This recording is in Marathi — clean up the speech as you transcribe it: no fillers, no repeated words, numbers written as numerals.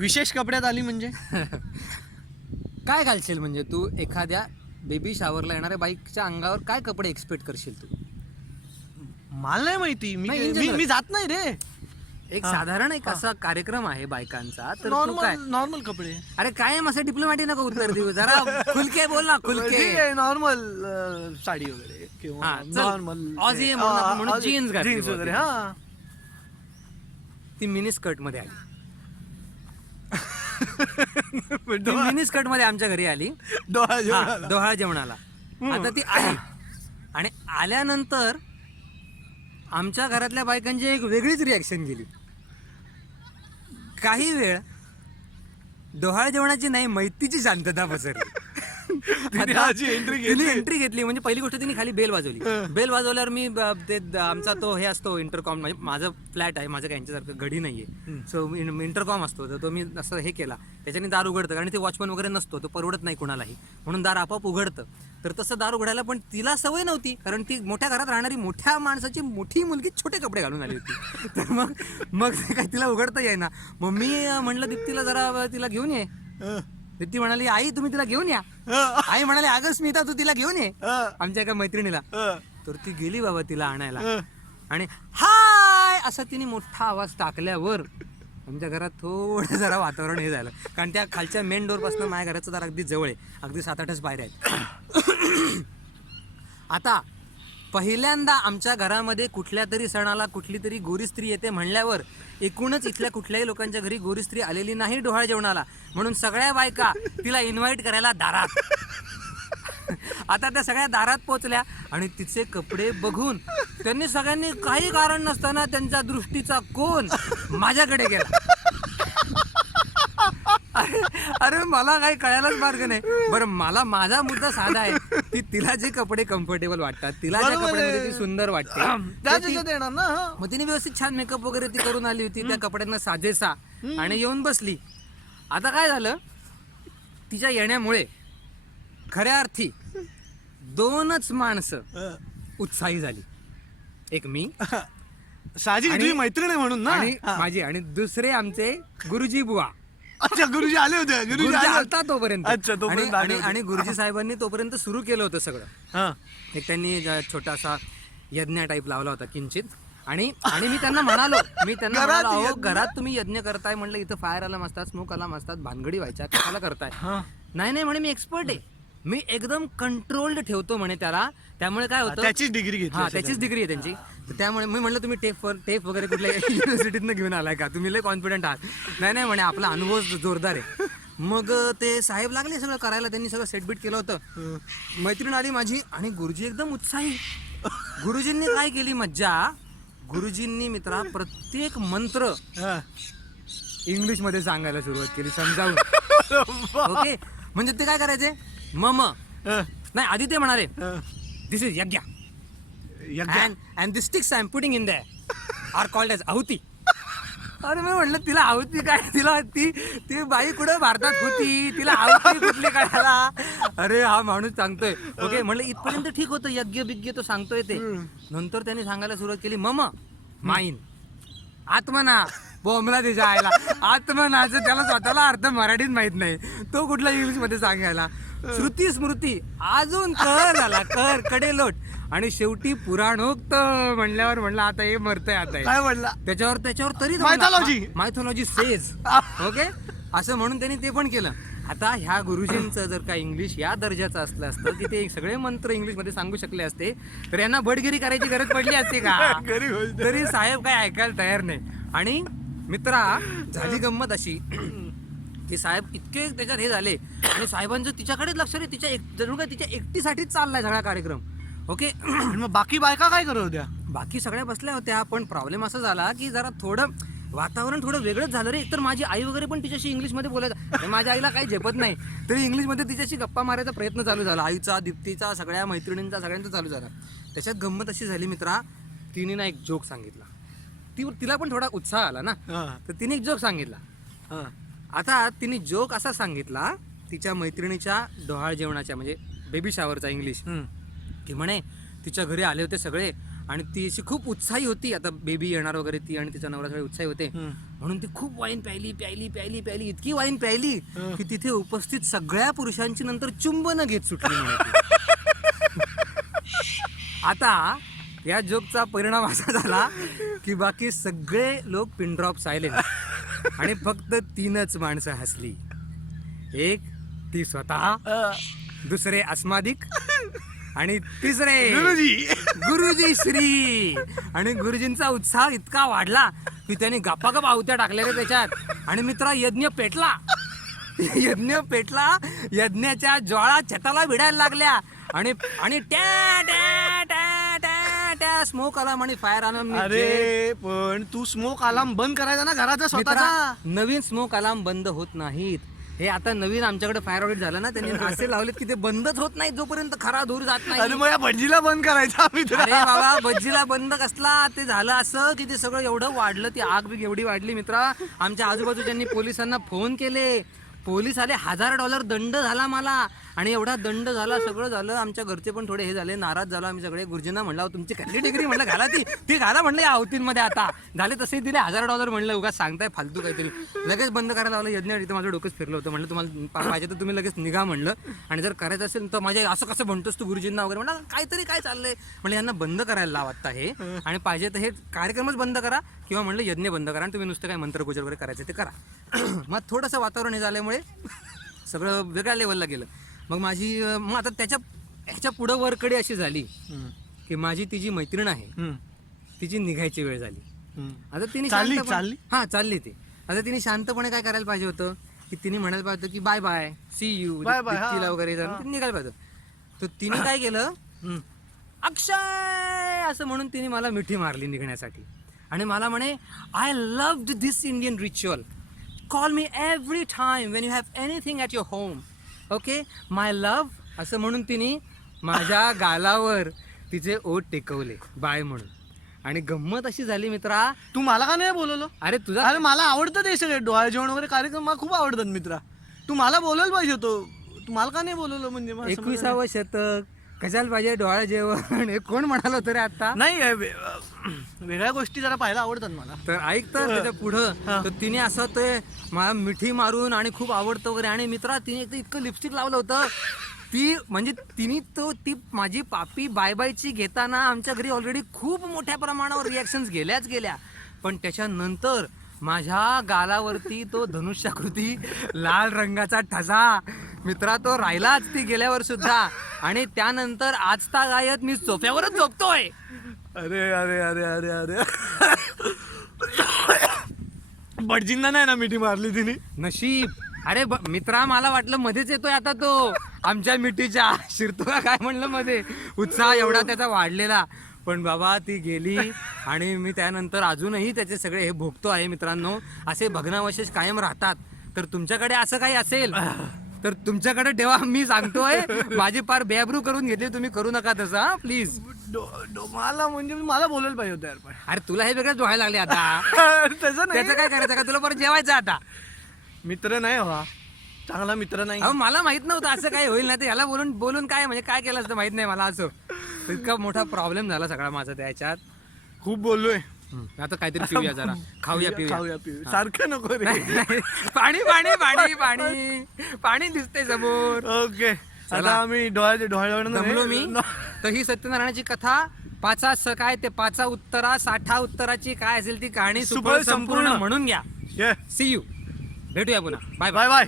विशेष कपड्यात आली म्हणजे काय घालशील म्हणजे तू एखाद्या बेबी शावरला येणाऱ्या बाईकच्या अंगावर काय कपडे एक्सपेक्ट करशील तू? मला नाही माहिती, मी जात नाही रे. एक साधारण एक असा कार्यक्रम आहे बायकांचा, तर तू काय नॉर्मल कपडे. अरे कायम असं डिप्लोमॅटिक नको उत्तर देऊ, जरा खुलके बोल ना, खुलके. नॉर्मल साडी वगैरे किंवा नॉर्मल म्हणून जीन्स वगैरे. हा, ती मिनी स्कर्ट मध्ये आली. मिनी स्कर्ट मध्ये आमच्या घरी आली डोहाळ जेवणाला. आता ती आली आणि आल्यानंतर आमच्या घरातल्या बायकांची एक वेगळीच रिॲक्शन गेली. काही वेळ डोहाळ जेवणाची नाही, मैतीची शांतता पसरली. एंट्री घेतली म्हणजे पहिली गोष्ट तिने खाली बेल वाजवली. बेल वाजवल्यावर मी ते आमचा तो हे असतो इंटरकॉम, म्हणजे माझं फ्लॅट आहे, माझं यांच्यासारखं घडी नाहीये, सो इंटरकॉम असतो, तर तो मी असं हे केला, त्याच्याने दार उघडतं, कारण ते वॉचमन वगैरे नसतो, तो परवडत नाही कोणालाही, म्हणून दार आपोआप उघडतं. तर तसं दार उघडायला पण तिला सवय नव्हती, कारण ती मोठ्या घरात राहणारी मोठ्या माणसाची मोठी मुलगी छोटे कपडे घालून आली होती. तर मग काय तिला उघडता येईना. मग मी म्हणलं दीप्तीला जरा तिला घेऊन ये. ती म्हणाली आई तुम्ही तिला घेऊन या. आई म्हणाली अगं स्मिता तू तिला घेऊन ये आमच्या एका मैत्रिणीला. तर ती गेली बाबा तिला आणायला, आणि हाय असा तिने मोठा आवाज टाकल्यावर आमच्या घरात थोडं जरा वातावरण हे झालं, कारण त्या खालच्या मेन डोर पासून माझ्या घराचं दार अगदी जवळ आहे, अगदी 7-8च पायऱ्या आहेत. आता पहिल्यांदा आमच्या घरामध्ये कुठल्या तरी सणाला कुठली तरी गोरी स्त्री येते म्हणल्यावर एकूणच इथल्या कुठल्याही लोकांच्या घरी गोरी स्त्री आलेली नाही डोहाळ जेवणाला, म्हणून सगळ्या बायका तिला इन्व्हाइट करायला दारात. आता त्या सगळ्या दारात पोहोचल्या आणि तिचे कपडे बघून त्यांनी सगळ्यांनी काही कारण नसताना त्यांच्या दृष्टीचा कोन माझ्याकडे गेला. अरे मला काही कळायलाच मार्ग नाही. बरं मला माझा मुद्दा साधा आहे, की तिला जे कपडे कम्फर्टेबल वाटतात, तिला ज्या कपड्यामध्ये ती सुंदर वाटते, मग तिने व्यवस्थित छान मेकअप वगैरे ती करून आली होती त्या कपड्यांना साजेसा, आणि येऊन बसली. आता काय झालं, तिच्या येण्यामुळे खऱ्या अर्थी 2च माणसं उत्साही झाली. एक मी साजी तुझी मैत्रीण आहे म्हणून ना, आणि माझी, आणि दुसरे आमचे गुरुजी बुवा. अच्छा गुरुजी आले होते. गुरुजी आलता तोपर्यंत. अच्छा, तोपर्यंत आणि गुरुजी साहेबांनी तोपर्यंत सुरू केलं होतं सगळं. एक त्यांनी छोटासा यज्ञ टाईप लावला होता किंचित, आणि मी त्यांना म्हणालो अहो घरात तुम्ही यज्ञ करताय, म्हणलं इथं फायर अलार्म असतात, स्मोक अलार्म असतात, भानगडी व्हायच्या, कशाला करताय? नाही म्हणे मी एक्सपर्ट आहे, मी एकदम कंट्रोल्ड ठेवतो म्हणे त्याला, त्यामुळे काय होतं त्याचीच डिग्री घेतली. त्याचीच डिग्री आहे त्यांची. त्यामुळे मी म्हणलं तुम्ही टेप वगैरे कुठल्या युनिव्हर्सिटीतनं घेऊन आलाय का, तुम्ही लय कॉन्फिडंट आहात? नाही म्हणे आपला अनुभव जोरदार आहे. मग ते साहेब लागले सगळं करायला, त्यांनी सगळं सेटबीट केलं होतं. मैत्रीण आली माझी आणि गुरुजी एकदम उत्साही. गुरुजींनी काय केली मज्जा, गुरुजींनी मित्रा प्रत्येक मंत्र इंग्लिश मध्ये सांगायला सुरुवात केली, समजावून. ओके, म्हणजे ते काय करायचे, मम नाही आधी ते म्हणाले दिस इज यज्ञ and the sticks I am putting in there are called as आहुती. अरे मी म्हणलं तिला आहुती काय, तिला ती बाई कुठं भारतात होती, तिला आहुती कुठली काढायला? अरे हा माणूस सांगतोय. ओके म्हणलं इथपर्यंत ठीक होतं, यज्ञ बिज्ञ तो सांगतोय ते. नंतर त्यांनी सांगायला सुरुवात केली मम माईन आत्मना बोमला त्याच्या आयला. आत्मनाचं त्याला स्वतःला अर्थ मराठीत माहित नाही, तो कुठला इंग्लिश मध्ये सांगायला. श्रुती स्मृती अजून झाला कडेलोट, आणि शेवटी पुराणोक्त म्हणल्यावर म्हणलं आता हे मरतंय. आता काय म्हणला त्याच्यावर तरी मायथॉलॉजी सेज. ओके असं म्हणून त्यांनी ते पण केलं. आता ह्या गुरुजींचं जर का इंग्लिश या दर्जाचं असलं असतं की ते सगळे मंत्र इंग्लिश मध्ये सांगू शकले असते, तर यांना बडगिरी करायची गरज पडली असते का? तरी साहेब काय ऐकायला तयार नाही. आणि मित्रा झाली गंमत अशी की साहेब इतके त्याच्यात हे झाले, आणि साहेबांचं तिच्याकडेच लक्ष रे, तिच्या एकटीसाठीच चाललाय सगळा कार्यक्रम. ओके मग बाकी बायका काय करत होत्या? बाकी सगळ्या बसल्या होत्या, पण प्रॉब्लेम असा झाला की जरा थोडं वातावरण थोडं वेगळंच झालं रे. तर माझी आई वगैरे पण तिच्याशी इंग्लिशमध्ये बोलायचं, माझ्या आईला काही झेपत नाही, तरी इंग्लिशमध्ये तिच्याशी गप्पा मारायचा प्रयत्न चालू झाला. आईचा, दीप्तीचा, सगळ्या मैत्रिणींचा, सगळ्यांचा चालू झाला. त्याच्यात गंमत अशी झाली मित्रा, तिने ना एक जोक सांगितला. तिला पण थोडा उत्साह आला ना, तर तिने एक जोक सांगितला. आता तिने जोक असा सांगितला तिच्या मैत्रिणीच्या डोहाळ जेवणाच्या, म्हणजे बेबी शॉवरचा इंग्लिश, की म्हणे तिच्या घरी आले होते सगळे आणि ती अशी खूप उत्साही होती, आता बेबी येणार वगैरे ती आणि तिचा नवरा सगळे उत्साही होते, म्हणून ती खूप वाईन प्यायली प्यायली प्यायली प्यायली, इतकी वाईन प्यायली की तिथे उपस्थित सगळ्या पुरुषांची नंतर चुंबन घेत सुटली म्हणे ती. आता या जोकचा परिणाम असा झाला की बाकी सगळे लोक पिन ड्रॉप सायलेंट आणि फक्त 3च माणसं हसली. एक ती स्वतः, दुसरे अस्मादिक आणि तिसरे गुरुजी श्री. आणि गुरुजींचा उत्साह इतका वाढला की त्यांनी गप्पागप आहुत्या टाकल्या रे त्याच्यात. आणि मित्रा यज्ञ पेटला, यज्ञाच्या ज्वाळा छताला भिडायला लागल्या आणि ट्या ट्या ट्या ट्या ट्या स्मोक अलार्म आणि फायर अलार्म. अरे पण तू स्मोक अलार्म बंद करायचा ना घराचा स्वतःचा. नवीन स्मोक अलार्म बंद होत नाहीत. हे आता नवीन आमच्याकडे फायर ऑडिट झालं ना, त्यांनी असे लावलेत की ते बंदच होत नाही जोपर्यंत खरा धूर जात नाही. अरे मग या भटजीला बंद करायचा. अरे बाबा भज्जीला बंद कसला, ते झालं असं की ते सगळं एवढं वाढलं, ती आग बिग एवढी वाढली मित्रा. आमच्या आजूबाजूच्यांनी पोलिसांना फोन केले, पोलीस आले, $1000 दंड झाला मला. आणि एवढा दंड झाला, सगळं झालं. आमच्या घरचे पण थोडे हे झाले, नाराज झालो आम्ही सगळे. गुरुजींना म्हणला तुमची कसली डिग्री, म्हणलं घाला ती घाला म्हणलं या अवतींमध्ये. आता झाले तसे दिले $1000 म्हणलं, उगाच सांगताय फालतू काहीतरी. लगेच बंद करायला लावलं यज्ञ. इथं माझं डोकंच फिरलं होतं. म्हणलं तुम्हाला पाहिजे तर तुम्ही लगेच निघा म्हणलं, आणि जर करायचं असेल तर माझ्या असं कसं म्हणतोस तू गुरुजींना वगैरे. म्हणलं काहीतरी काय चाललंय, म्हणलं यांना बंद करायला लाव आता हे, आणि पाहिजे तर हे कार्यक्रमच बंद करा, किंवा म्हणलं यज्ञ बंद करा आणि तुम्ही नुसतं काय मंत्रपूजा वगैरे करायचं ते करा. मग थोडंसं वातावरण हे झाल्यामुळे सगळं वेगळ्या लेवलला गेलं. मग आता ह्याच्या पुढं वरकडे अशी झाली की माझी ती जी मैत्रीण आहे तिची निघायची वेळ झाली. आता तिने चालली ती. आता तिने शांतपणे काय करायला पाहिजे होतं की तिने म्हणायला पाहिजे होतं की बाय बाय, सी यू, तिला वगैरे निघायला पाहिजे. तर तिने काय केलं, अक्षय असं म्हणून तिने मला मिठी मारली निघण्यासाठी. आणि मला म्हणे I loved this Indian ritual, call me every time Wien you have anything at your home, okay my love, असं म्हणून तिने माझ्या गालावर तिचे ओठ टेकवले बाय म्हणून. आणि गंमत अशी झाली मित्रा. तू मला का नाही बोलवलं? अरे मला आवडतं ते सगळे डोळे जेवण वगैरे कार्यक्रम मला खूप आवडतात मित्रा. तू मला बोलायला पाहिजे होतो, तू मला का नाही बोलवलं? म्हणजे 21वे शतक कशाला पाहिजे डोळे जेवण, हे कोण म्हणाल होतं रे आता? नाही, वेगळ्या गोष्टी जरा पाहायला आवडतात मला. तर ऐक तर त्याच्या पुढं तर तिने असं ते मला मिठी मारून आणि खूप आवडतं वगैरे. आणि मित्रा तिने एकदा इतकं लिपस्टिक लावलं होतं, ती म्हणजे ती माझी पापी बाय बायची घेताना आमच्या घरी ऑलरेडी खूप मोठ्या प्रमाणावर रिॲक्शन्स गेल्या. पण त्याच्यानंतर माझ्या गालावरती तो धनुष्याकृती लाल रंगाचा ठसा मित्रा, तो राहिलाच ती गेल्यावर सुद्धा. आणि त्यानंतर आजता गायत मी सोफ्यावरच झोपतोय. अरे अरे अरे अरे अरे भटजींना नाही ना मिठी मारली तिने? नशीब. अरे मित्रा मला वाटलं मध्येच येतोय आता तो आमच्या मिठीच्या, शिरतो का काय म्हणलं मध्ये, उत्साह एवढा त्याचा वाढलेला. पण बाबा ती गेली आणि मी त्यानंतर अजूनही त्याचे सगळे हे भोगतो आहे. मित्रांनो, असे भग्नावशेष कायम राहतात. तर तुमच्याकडे असं काही असेल तर तुमच्याकडे ठेवा, मी सांगतोय. माझी पार बेअब्रू करून घेतली, तुम्ही करू नका तसं प्लीज. मला म्हणजे मला बोलायला पाहिजे होतं यार. पण अरे तुला हे वेगळंच व्हायला लागले आता. त्याचं काय करायचं का, तुला परत जेवायचं आता? मित्र नाही हवा, चांगला मित्र नाही. मला माहित नव्हतं असं काय होईल. नाही तर याला बोलून काय म्हणजे काय केलं असतं माहित नाही मला. असं इतका मोठा प्रॉब्लेम झाला सगळा माझा त्याच्यात. खूप बोललोय. आता काहीतरी पिऊया, जरा खाऊया सारखं नको रे. पाणी पाणी पाणी पाणी पाणी दिसतंय समोर. ओके, आता आम्ही डोळे जमलो मी. तर ही सत्यनारायणाची कथा 5 काय ते 5 उत्तरा 60 उत्तराची काय असेल ती कहाणी संपूर्ण म्हणून घ्या. सी यू, भेटूया पुन्हा. Bye bye bye.